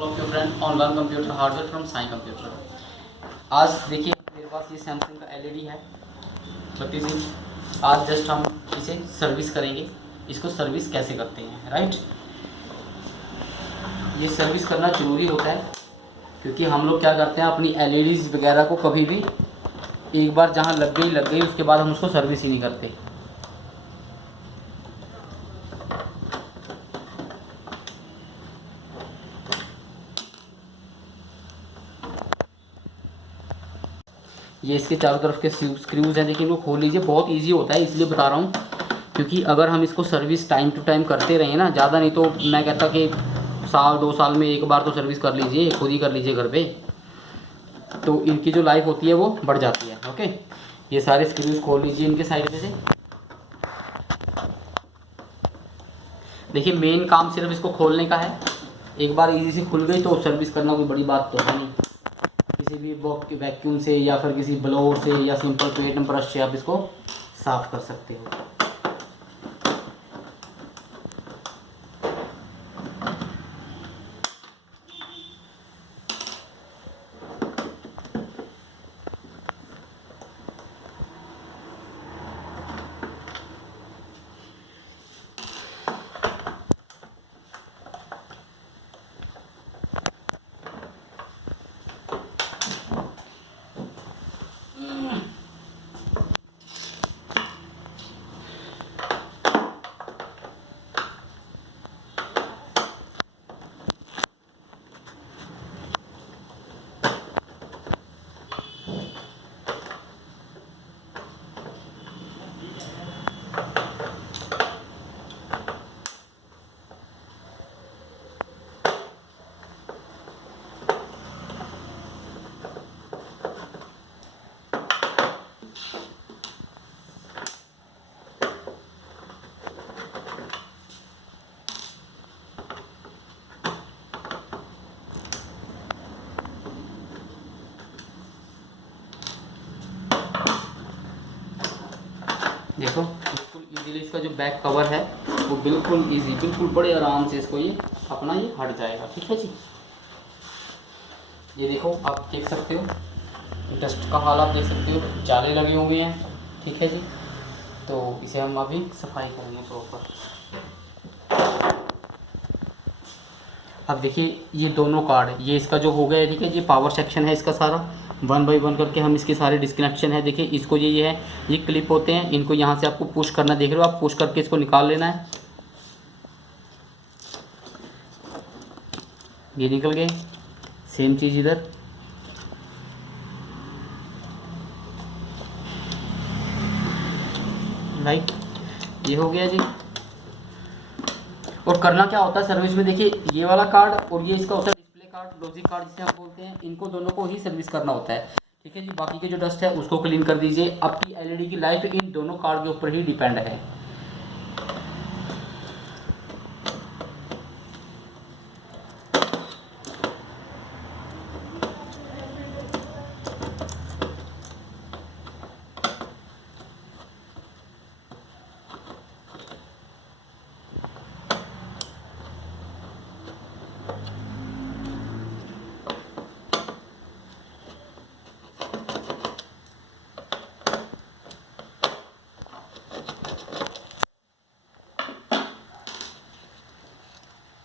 All of you friend on learn computer hardware from Sai computer. आज देखिए मेरे पास ये सैमसंग का एलईडी है 32 इंच। आज जस्ट हम इसे सर्विस करेंगे। इसको सर्विस कैसे करते हैं, राइट। ये सर्विस करना ज़रूरी होता है क्योंकि हम लोग क्या करते हैं, अपनी एलईडीज़ वगैरह को कभी भी एक बार जहाँ लग गई उसके बाद हम उसको सर्विस ही नहीं करते। ये इसके चारों तरफ के स्क्रूज हैं, देखिए इनको खोल लीजिए। बहुत इजी होता है, इसलिए बता रहा हूँ क्योंकि अगर हम इसको सर्विस टाइम टू टाइम करते रहें ना, ज़्यादा नहीं तो मैं कहता कि साल 2 साल में एक बार तो सर्विस कर लीजिए, खुद ही कर लीजिए घर पे, तो इनकी जो लाइफ होती है वो बढ़ जाती है। ओके, ये सारे स्क्रूज खोल लीजिए इनके साइड में से। देखिए मेन काम सिर्फ इसको खोलने का है। एक बार इजी से खुल गई तो सर्विस करना कोई बड़ी बात तो है नहीं। किसी भी वैक्यूम से या फिर किसी ब्लोअर से या सिंपल पेट ब्रश से आप इसको साफ़ कर सकते हो। देखो बिल्कुल इजीली इसका जो बैक कवर है वो बिल्कुल इजी, बिल्कुल बड़े आराम से इसको ये अपना ये हट जाएगा। ठीक है जी, ये देखो आप देख सकते हो, डस्ट का हाल आप देख सकते हो, जाले लगे हुए हैं। ठीक है जी, तो इसे हम अभी सफाई करेंगे प्रॉपर। अब देखिए ये दोनों कार्ड, ये इसका जो हो गया है, ठीक है, ये पावर सेक्शन है इसका सारा। 1 बाई 1 करके हम इसके सारे डिस्कनेक्शन है। देखिए इसको ये है, ये क्लिप होते हैं, इनको यहाँ से आपको पुश करना, देख रहे हो आप, पुश करके इसको निकाल लेना है। ये निकल गए। सेम चीज़ इधर, राइट, ये हो गया जी। और करना क्या होता है सर्विस में, देखिए ये वाला कार्ड और ये इसका होता है डिस्प्ले कार्ड, लॉजिक कार्ड जिसे हम बोलते हैं, इनको दोनों को ही सर्विस करना होता है। ठीक है जी, बाकी के जो डस्ट है उसको क्लीन कर दीजिए। आपकी एलईडी की लाइफ इन दोनों कार्ड के ऊपर ही डिपेंड है।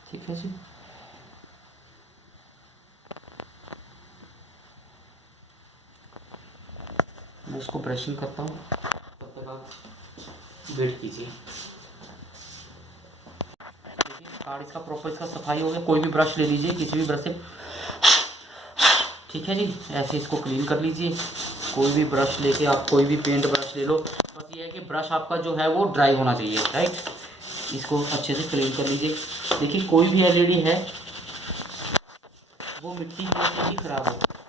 ठीक है जी, मैं इसको ब्रशिंग करता हूँ, तब तक आप वेट कीजिए। देखिए कार्ड इसका प्रॉपर, इसका सफाई हो गया। कोई भी ब्रश ले लीजिए, किसी भी ब्रश से, ठीक है जी, ऐसे इसको क्लीन कर लीजिए। कोई भी ब्रश लेके आप कोई भी पेंट ब्रश ले लो, बस ये है कि ब्रश आपका जो है वो ड्राई होना चाहिए, राइट। इसको अच्छे से क्लीन कर लीजिए। देखिए कोई भी एलईडी है वो मिट्टी की वजह से ही खराब होता है।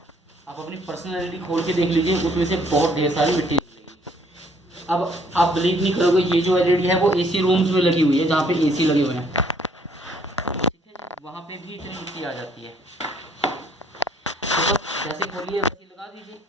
आप अपनी पर्सनल एलईडी खोल के देख लीजिए, उसमें से बहुत ढेर सारी मिट्टी निकलेगी। अब आप बिलीव नहीं करोगे, ये जो एलईडी है वो एसी रूम्स में लगी हुई है, जहाँ पे एसी लगे हुए हैं, ठीक है, वहाँ पे भी इतनी मिट्टी आ जाती है। तो बस जैसे खोलिए वैसे लगा दीजिए।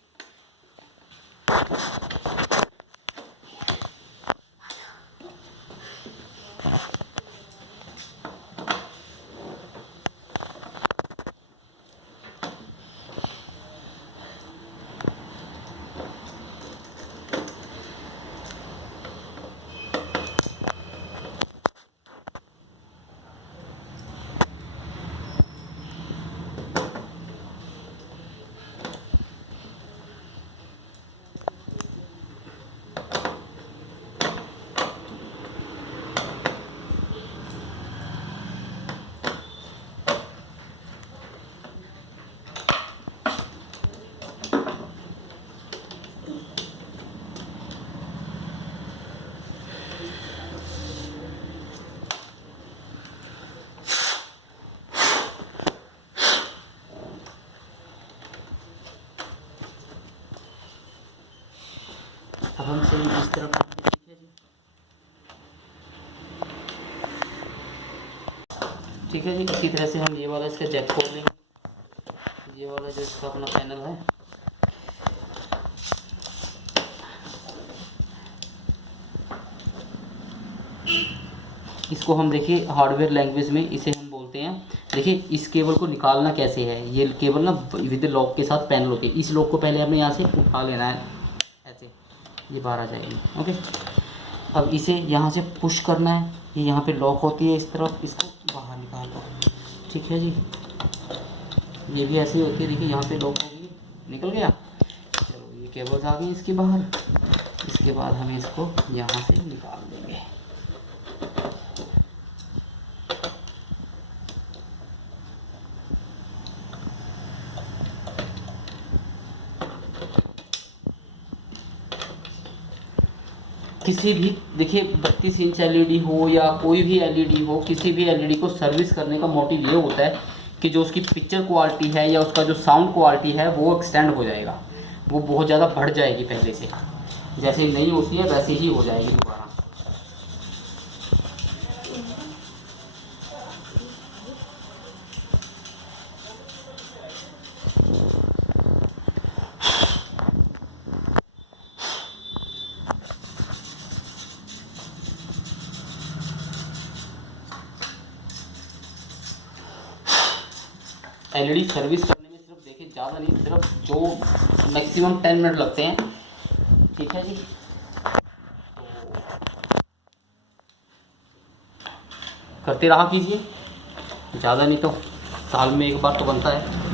अब हम सेम इस तरह करेंगे, ठीक है जी। ठीक है जी, इसी तरह से हम ये वाला इसका जैक खोल लेंगे, ये वाला जो इसका अपना पैनल है। इसको हम देखिए हार्डवेयर लैंग्वेज में इसे हम बोलते हैं, देखिए इस केबल को निकालना कैसे है। ये केबल ना विद लॉक के साथ पैनल होती है। इस लॉक को पहले हमें यहाँ से उठा लेना है, ऐसे ये बाहर आ जाएगी। ओके, अब इसे यहाँ से पुश करना है, ये यहाँ पे लॉक होती है इस तरफ, इसको बाहर निकाल दो। ठीक है जी, ये भी ऐसे ही होती है, देखिए यहाँ पे लॉक होगी, निकल गया। चलो ये केबल्स आ गई इसकी बाहर। इसके बाद हमें इसको यहाँ से निकाल देंगे। किसी भी देखिए 32 इंच एलईडी हो या कोई भी एलईडी हो, किसी भी एलईडी को सर्विस करने का मोटिव ये होता है कि जो उसकी पिक्चर क्वालिटी है या उसका जो साउंड क्वालिटी है वो एक्सटेंड हो जाएगा, वो बहुत ज़्यादा बढ़ जाएगी पहले से, जैसे नहीं होती है वैसे ही हो जाएगी दोबारा। एलईडी सर्विस करने में सिर्फ देखिए ज़्यादा नहीं, सिर्फ जो मैक्सिमम 10 मिनट लगते हैं। ठीक है जी, तो करते रहा कीजिए, ज़्यादा नहीं तो साल में एक बार तो बनता है।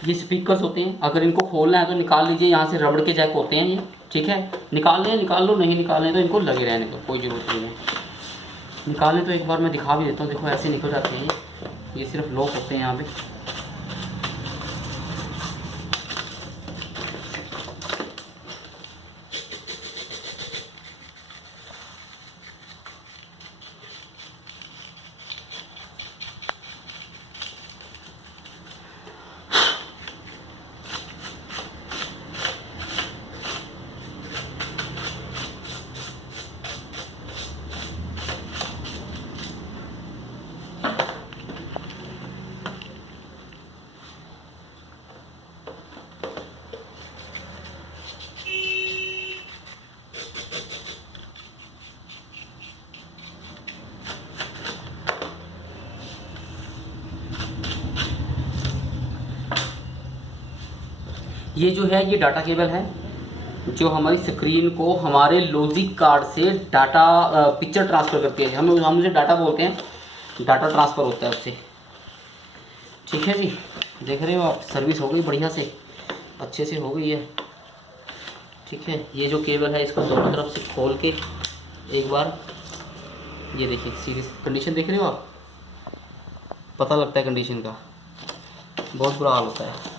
ये स्पीकर्स होते हैं, अगर इनको खोलना है तो निकाल लीजिए, यहाँ से रबड़ के जैक होते हैं ये। ठीक है, निकालने निकाल लो, नहीं निकालने तो इनको लगे रहने को कोई ज़रूरत नहीं है। निकालने तो एक बार मैं दिखा भी देता हूँ, देखो ऐसे निकल जाते हैं ये सिर्फ लॉक होते हैं यहाँ पे। ये जो है ये डाटा केबल है जो हमारी स्क्रीन को हमारे लॉजिक कार्ड से डाटा पिक्चर ट्रांसफ़र करती है। हम उसे डाटा बोलते हैं, डाटा ट्रांसफ़र होता है उससे। ठीक है जी, देख रहे हो आप, सर्विस हो गई बढ़िया से, अच्छे से हो गई है। ठीक है, ये जो केबल है इसको दोनों तरफ से खोल के एक बार ये देखिए सीरीज कंडीशन देख रहे हो आप, पता लगता है कंडीशन का, बहुत बुरा हाल होता है।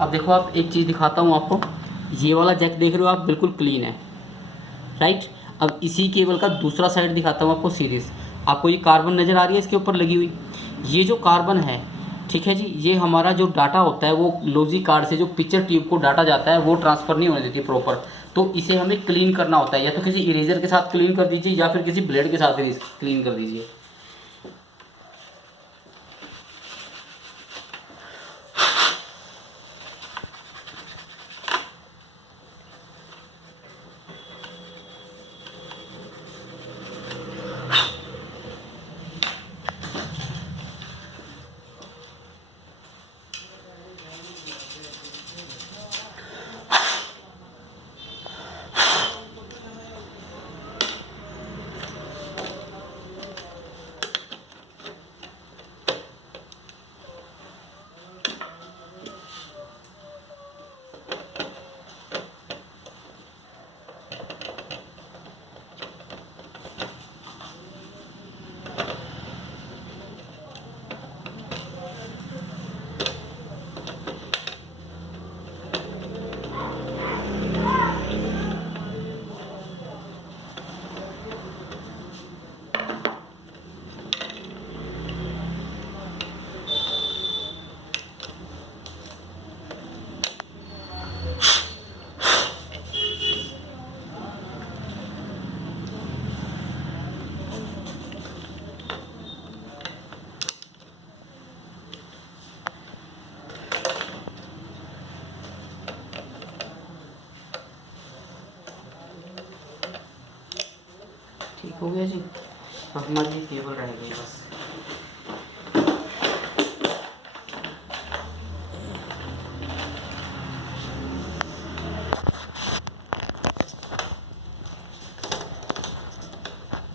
अब देखो आप, एक चीज़ दिखाता हूँ आपको, ये वाला जैक देख रहे हो आप, बिल्कुल क्लीन है, राइट। अब इसी केबल का दूसरा साइड दिखाता हूँ आपको सीरीज़। आपको ये कार्बन नज़र आ रही है इसके ऊपर लगी हुई, ये जो कार्बन है, ठीक है जी, ये हमारा जो डाटा होता है वो लॉजिक कार्ड से जो पिक्चर ट्यूब को डाटा जाता है वो ट्रांसफ़र नहीं होने देती प्रॉपर, तो इसे हमें क्लीन करना होता है। या तो किसी इरेजर के साथ क्लीन कर दीजिए या फिर किसी ब्लेड के साथ क्लीन कर दीजिए। हो गया जी। अब हमारी केबल रह गई बस।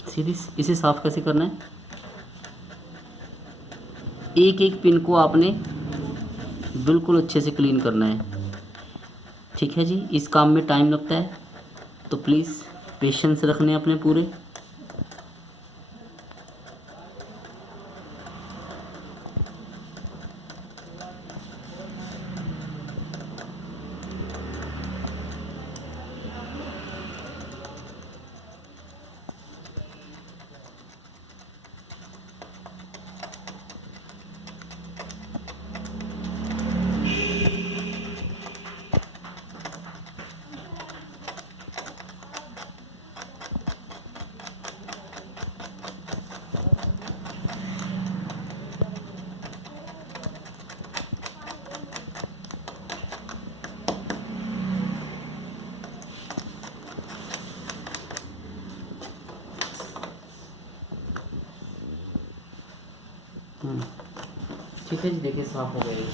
सीधी इसे साफ़ कैसे करना है, एक एक पिन को आपने बिल्कुल अच्छे से क्लीन करना है। ठीक है जी, इस काम में टाइम लगता है तो प्लीज़ पेशेंस रखने अपने पूरे। ठीक है जी, देखिए साफ़ हो गया ये।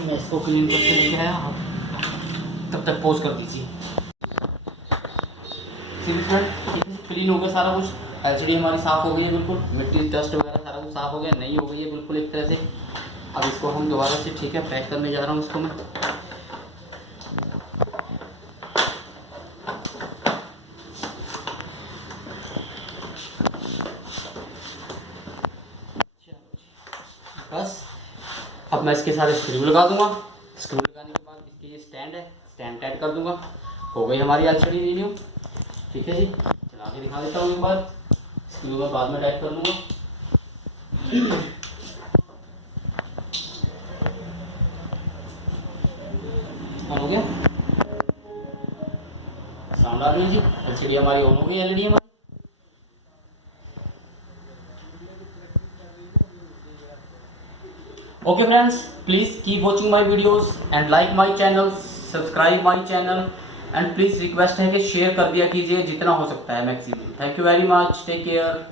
मैं इसको क्लीन करके लेके आया, आप तब तक पॉज कर दीजिए। क्लीन हो गया सारा कुछ, एलसीडी हमारी साफ़ हो गई है बिल्कुल, मिट्टी डस्ट वगैरह सारा कुछ साफ़ हो गया, नई हो गई है बिल्कुल एक तरह से। अब इसको हम दोबारा से ठीक है पैक करने जा रहा हूँ इसको मैं। बस अब मैं इसके सारे स्क्रू लगा दूंगा। स्क्रू लगाने के बाद इसकी ये स्टैंड है, स्टैंड टाइट कर दूंगा। हो गई हमारी एलसीडी रिन्यू। ठीक है जी, चला के दिखा देता हूँ एक बार। स्क्रू मैं बाद में टाइट कर लूँगा। ऑन हो गया, साउंड आ गई जी, एलसीडी हमारी ऑन हो गई, एलईडी हमारी। Okay friends, please keep watching my videos and like my channel, subscribe my channel and please request है कि शेयर कर दिया कीजिए जितना हो सकता है maximum. Thank you very much, take care.